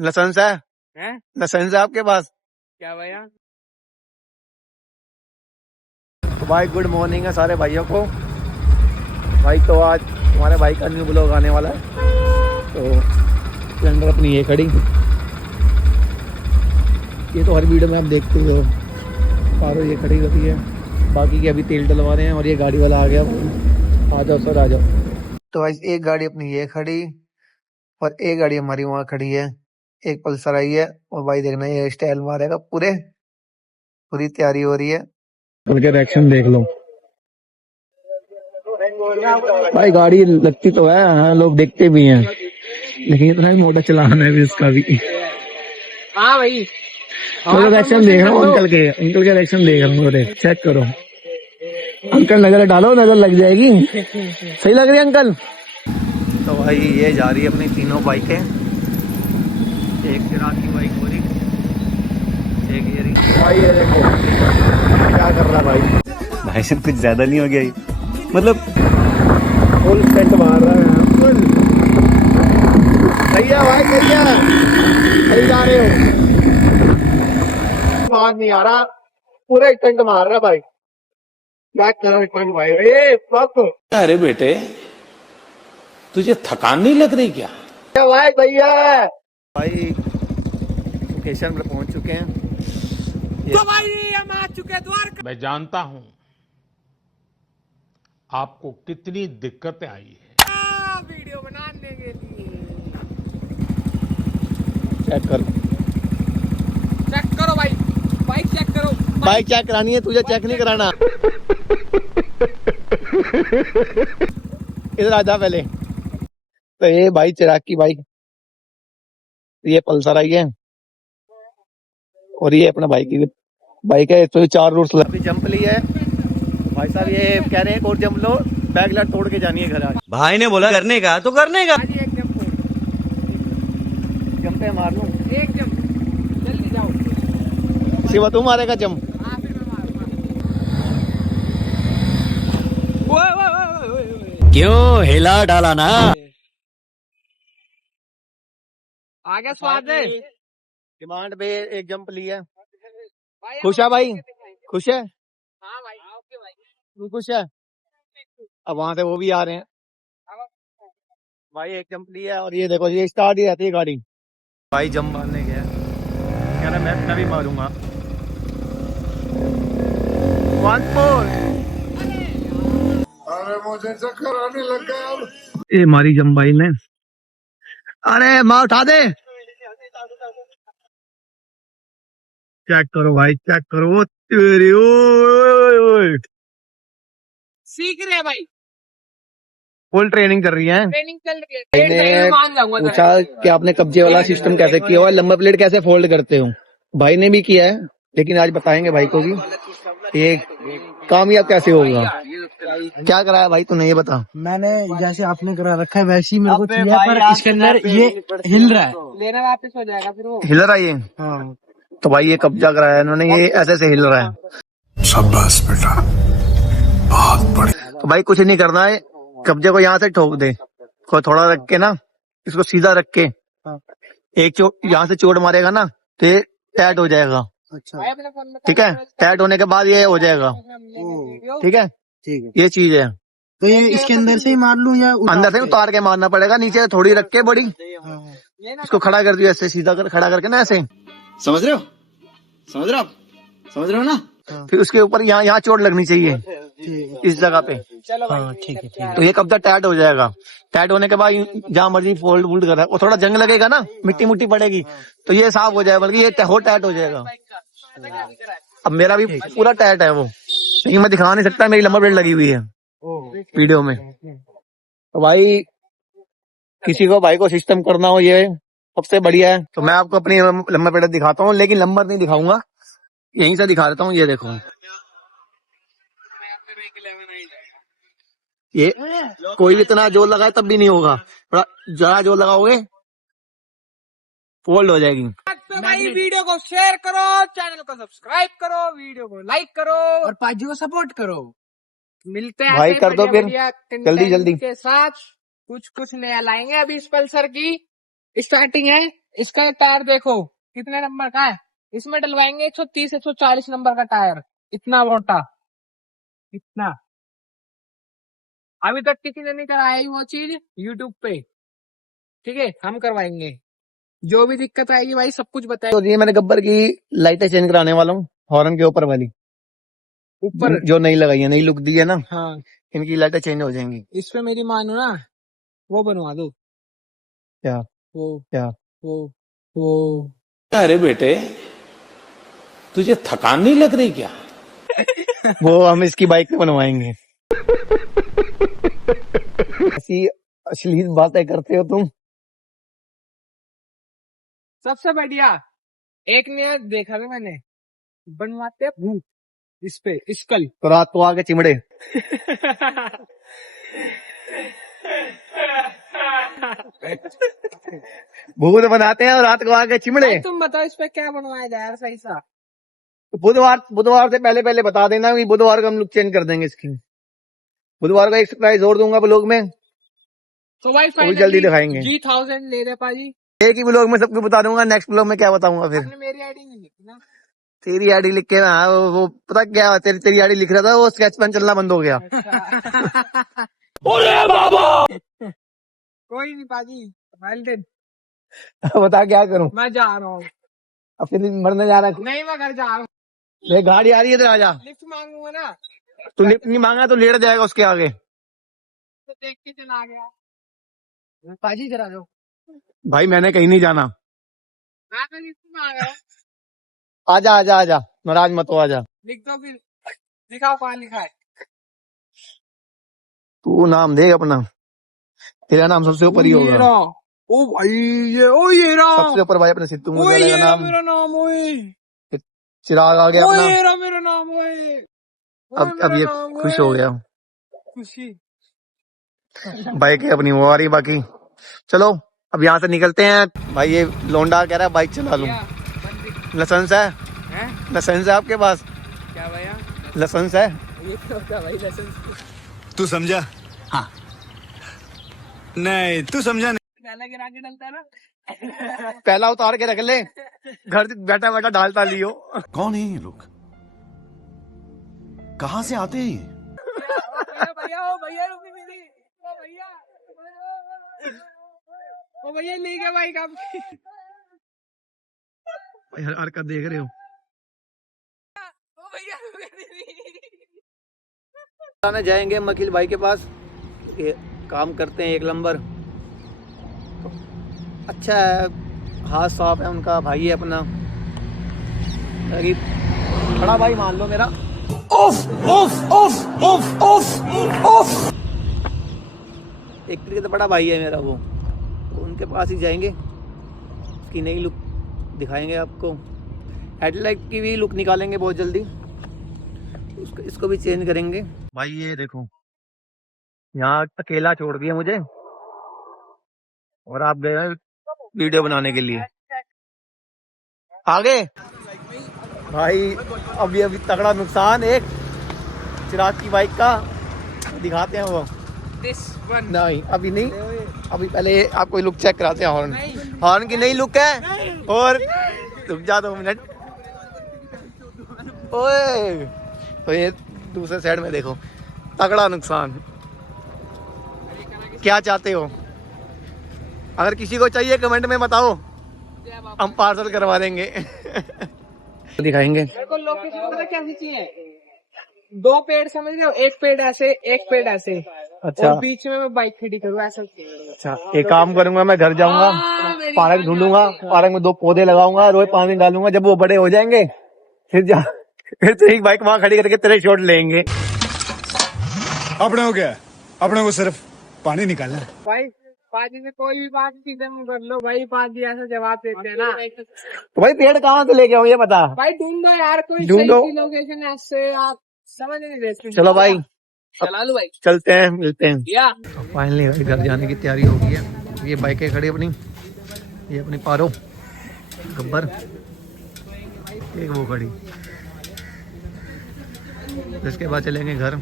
Licence है? Licence है आपके पास? क्या भैया? तो भाई गुड मॉर्निंग है सारे भाइयों को। भाई तो आज हमारे भाई का न्यू ब्लॉग आने वाला है। तो स्प्लेंडर अपनी ये खड़ी, ये तो हर वीडियो में आप देखते ही हो, कारो ये खड़ी होती है। बाकी की अभी तेल डलवा रहे हैं और ये गाड़ी वाला आ गया। आ जाओ सर आ जाओ। तो भाई एक गाड़ी अपनी ये खड़ी और एक गाड़ी हमारी वहाँ खड़ी है, एक पल्सर आई है। और भाई देखना ये स्टाइल मारेगा, पूरी तैयारी हो रही है। उनके रिएक्शन देख लो भाई। गाड़ी लगती तो है, हाँ लोग देखते भी हैं, लेकिन इतना ही मोटा चलाना है भी उसका भी। हाँ भाई, तो रिएक्शन देख रहा हूँ अंकल के रिएक्शन देख रहा हूँ। चेक करो अंकल, नजर डालो, नजर लग जाएगी। सही लग रही है अंकल? तो भाई ये जा रही है अपनी तीनों बाइकें, एक चिराग की बाइक हो रही, एक ये रही। भाई ये देखो क्या कर रहा है भाई साहब कुछ ज्यादा नहीं हो गया ये? मतलब फुल स्टंट मार रहा है फुल। भैया भाई भैया सही जा रहे हो? मार नहीं आ रहा, पूरा स्टंट मार रहा भाई। क्या करो स्टंट भाई, ये फक। अरे बेटे तुझे थकान नहीं लग रही क्या? भाई भैया भाई लोकेशन पर पहुंच चुके हैं। तो भाई हम आ चुके द्वारका। मैं जानता हूं आपको कितनी दिक्कतें आई है वीडियो बनाने के लिए। चेक कर, चेक करो भाई, बाइक चेक करो। बाइक चेक करानी है तुझे, चेक नहीं कराना। इधर आ जा पहले। तो ये भाई चिराग की बाइक, ये पल्सर आई है और ये अपना बाइक की बाइक है। तो ये 4 रूट्स अभी जंप ली है भाई साहब। ये कह रहे हैं और जंप लो, बैग लाट तोड़ के जानी है घर आज। भाई ने बोला करने का तो करने का। आज एक जंप फोड़, जंप पे मार लूं? एक जंप, जल्दी जाओ। सिवा तू मारेगा जंप? हाँ फिर मैं मारूंगा। ओए ओए ओए ओए ओए। क्यों हिला डाला ना? आ गया स्वाद है। डिमांड पे एक जंप ली है। भाई खुश है भाई? खुश है? हाँ भाई, ओके भाई। तू खुश है? अब वहां से वो भी आ रहे हैं भाई। एक जंप लिया और ये देखो ये स्टार्ट ही रहती है गाड़ी। भाई जंप मारने गया, कह रहा मैं भी मारूंगा। अरे मुझे चक्कर आने लग गया अब। ये मारी जंप भाई ने। अरे माँ उठा दे। चेक करो भाई, चेक करो तेरी। ओए सीख रहे हैं भाई, फुल ट्रेनिंग कर रही है। ट्रेनिंग चल रही है। मैंने मान जाऊंगा पूछा कि आपने कब्जे वाला सिस्टम कैसे किया हुआ, लंबा प्लेट कैसे फोल्ड करते हो? भाई ने भी किया है, लेकिन आज बताएंगे भाई को कि ये कामयाब कैसे होगा। क्या कराया भाई तूने, ये बता। मैंने जैसे आपने करा रखा है वैसे ही मेरे को चाहिए, पर इसके अंदर ये हिल रहा है। लेना वापस हो जाएगा फिर वो। हिल रहा है ये? हाँ तो भाई ये कब्जा कराया इन्होंने, ये ऐसे से हिल रहा है। शाबाश बेटा, बहुत बढ़िया। तो भाई कुछ नहीं करना है, कब्जे को यहाँ से ठोक दे, को थोड़ा रख के ना, इसको सीधा रख के एक चोट यहाँ से चोट मारेगा ना तो ये टाइट हो जाएगा। अच्छा भाई अपने फोन में ठीक है, टाइट होने के बाद ये हो जाएगा। ठीक है, ठीक है। ये चीज है। तो ये इसके अंदर से ही मार लूं या अंदर से उतार के मारना पड़ेगा, नीचे थोड़ी रख के बड़ी हाँ। इसको खड़ा कर दियो, ऐसे सीधा कर, खड़ा करके ना ऐसे। समझ रहे हो? समझ रहे हो आप? समझ रहे हो ना? फिर उसके ऊपर यहाँ चोट लगनी चाहिए, ठीक इस जगह पे। हाँ ठीक है ठीक है। तो ये कब्जा टाइट हो जाएगा। टाइट होने के बाद जहाँ मर्जी फोल्ड वोल्ड कर रहा है, वो थोड़ा जंग लगेगा ना, मिट्टी मुट्टी पड़ेगी तो ये साफ हो जाएगा, बल्कि ये हो टाइट हो जाएगा। अब मेरा भी पूरा टाइट है वो, लेकिन मैं दिखा नहीं सकता, मेरी लंबा बेल्ट लगी हुई है वीडियो में। तो भाई किसी को भाई को सिस्टम करना हो ये सबसे बढ़िया है। तो मैं आपको अपनी लंबा बेल्ट दिखाता हूँ, लेकिन नंबर नहीं दिखाऊंगा, यहीं से दिखा देता हूँ। ये देखो, ये कोई भी इतना जोर लगाए तब भी नहीं होगा, थोड़ा ज्यादा जोर लगाओगे फोल्ड हो जाएगी। तो भाई वीडियो को शेयर करो, चैनल को सब्सक्राइब करो, वीडियो को लाइक करो और पाजी को सपोर्ट करो। मिलते हैं भाई ऐसे कर दो बढ़िया फिर, बढ़िया जल्दी content के साथ। कुछ नया लाएंगे, अभी इस पल्सर की स्टार्टिंग है, इसका ये टायर देखो कितने नंबर का है। इसमें डलवाएंगे 130 140 नंबर का टायर, इतना मोटा, इतना। अभी तक किसी ने नहीं कराई वो चीज यूट्यूब पे, ठीक है, हम करवाएंगे। जो भी दिक्कत आएगी भाई सब कुछ बताएंगे। तो ये मैंने गब्बर की लाइटें चेंज कराने वाला हूँ, हॉर्न के ऊपर वाली, ऊपर जो नई लगाई है, नई लुक दी है ना, हाँ, इनकी लाइटें चेंज हो जाएंगी। इस पे मेरी मानो ना, वो बनवा दो। क्या वो क्या वो अरे बेटे, तुझे थकान नहीं लग रही क्या? वो हम इसकी बाइक पे बनवाएंगे। ऐसी अश्लील बातें करते हो तुम। सबसे बढ़िया एक नया देखा था मैंने, बनवाते हैं भूत इस पे, स्कल। तो रात को आके चिमड़े। भूत बनाते हैं और रात को आके चिमड़े। भाई तुम बताओ इस पे क्या बनवाया जाए यार सही सा। तो बुधवार से पहले बता देना कि बुधवार को हम लोग चेंज कर देंगे इसकी। बुधवार को एक सरप्राइज और दूंगा ब्लॉग में, तो भाई वो भी जल्दी दिखाएंगे। G1000 ले रहे पाजी। एक ही ब्लॉग में सबको बता दूंगा, नेक्स्ट ब्लॉग में क्या बताऊंगा फिर। आपने मेरी आईडी नहीं लिखी ना। तेरी आईडी लिख के ना, वो पता क्या, तेरी आईडी लिख रहा था, वो स्केच पेन चलना बंद हो गया। अरे बाबा! कोई नहीं पाजी, वेल्डेन। बता क्या करूं। मैं जा रहा हूँ। अब फिर मरने जा रहा है। नहीं मैं घर जा रहा हूँ। ये गाड़ी आ रही है, इधर आ जा। लिफ्ट मांगूंगा ना, तू लिफ्ट नहीं मांगा तो लेट जाएगा उसके आगे। तो देख के चला गया। पाजी जरा दो। भाई मैंने कहीं नहीं जाना। मैं तो लिफ्ट मांग रहा हूँ। आजा आजा आजा, नाराज मत हो, आजा। लिख दो फिर, दिखाओ कहाँ लिखा है। तू नाम दे अपना, तेरा नाम सबसे ऊपर ही होगा। ओ भाई ये रहा सबसे ऊपर भाई अपने सिद्धू ओए मूसेवाले ये का रहा नाम। मेरा नाम, ओए चिराग आ गया ओए अपना। ये रहा मेरा नाम, ओए अब ये खुश हो गया। खुशी। बाइक है अपनी, वो आ रही। बाकी चलो अब यहाँ से निकलते हैं। भाई ये लोंडा कह रहा है बाइक चला लूं। लाइसेंस है? लाइसेंस है आपके पास? क्या भैया लाइसेंस है? ये क्या होता है भाई लाइसेंस? तू समझा? हाँ। नहीं तू समझा नहीं। पहला गिरा के डलता है ना। पहला उतार के रख ले, घर बैठा बैठा डालता लियो। कौन है ये लोग? कहाँ से आते हैं ये? ओ भैया रुकी मेरी, ओ भैया ले गया बाइक आपकी। हरकत देख रहे हो। ओ भैया आने जाएंगे हम अखिल भाई के पास, ये काम करते हैं एक नंबर। अच्छा है, हाथ साफ है उनका, भाई है अपना। बड़ा भाई मान लो मेरा। ओफ ओफ ओफ ओफ ओफ ओफ। एक तरीके से बड़ा भाई है मेरा वो, तो उनके पास ही जाएंगे, उसकी नई लुक दिखाएंगे आपको। हेडलाइट की भी लुक निकालेंगे बहुत जल्दी, इसको भी चेंज करेंगे। भाई ये देखो, यहाँ अकेला छोड़ दिया मुझे और आप गए हैं वीडियो बनाने के लिए। आगे भाई अभी तगड़ा नुकसान एक चिराग की बाइक का दिखाते हैं वो। दिस वन नहीं अभी नहीं, अभी पहले आपको लुक चेक कराते हैं। हॉर्न की नई लुक है। और रुक जा 2 मिनट। ओए तो ये दूसरे साइड में देखो, तगड़ा नुकसान। क्या चाहते हो? अगर किसी को चाहिए कमेंट में बताओ, हम पार्सल करवा देंगे। दिखाएंगे। मेरे को लोकेशन पता कैसी चाहिए? 2 पेड़ समझ रहे हो, एक पेड़ ऐसे एक पेड़ ऐसे, अच्छा और बीच में मैं बाइक खड़ी करूँ ऐसा। अच्छा, एक काम करूंगा, मैं घर जाऊंगा, पार्क ढूंढूंगा, पार्क में 2 पौधे लगाऊंगा, रोज पानी डालूंगा। जब वो बड़े हो जाएंगे फिर तेरी बाइक वहां खड़ी करके तेरे शॉट लेंगे। अपने हो गया, अपने को सिर्फ पानी निकालना है। भाई पाजी से कोई भी बात सीधे मुंह कर लो भाई, पाजी ऐसा जवाब देते हैं ना। तो भाई पेड़ कहाँ से लेके आऊँ ये बता। भाई ढूंढो यार कोई ढूंढो। सही लोकेशन, ऐसे आप समझ नहीं रहे। चलो भाई चला लो भाई, चलते हैं, मिलते हैं। या फाइनली भाई घर जाने की तैयारी हो गई है। ये बाइकें खड़ी अपनी, ये अपनी पारो, गब्बर, एक वो खड़ी। इसके बाद चलेंगे घर।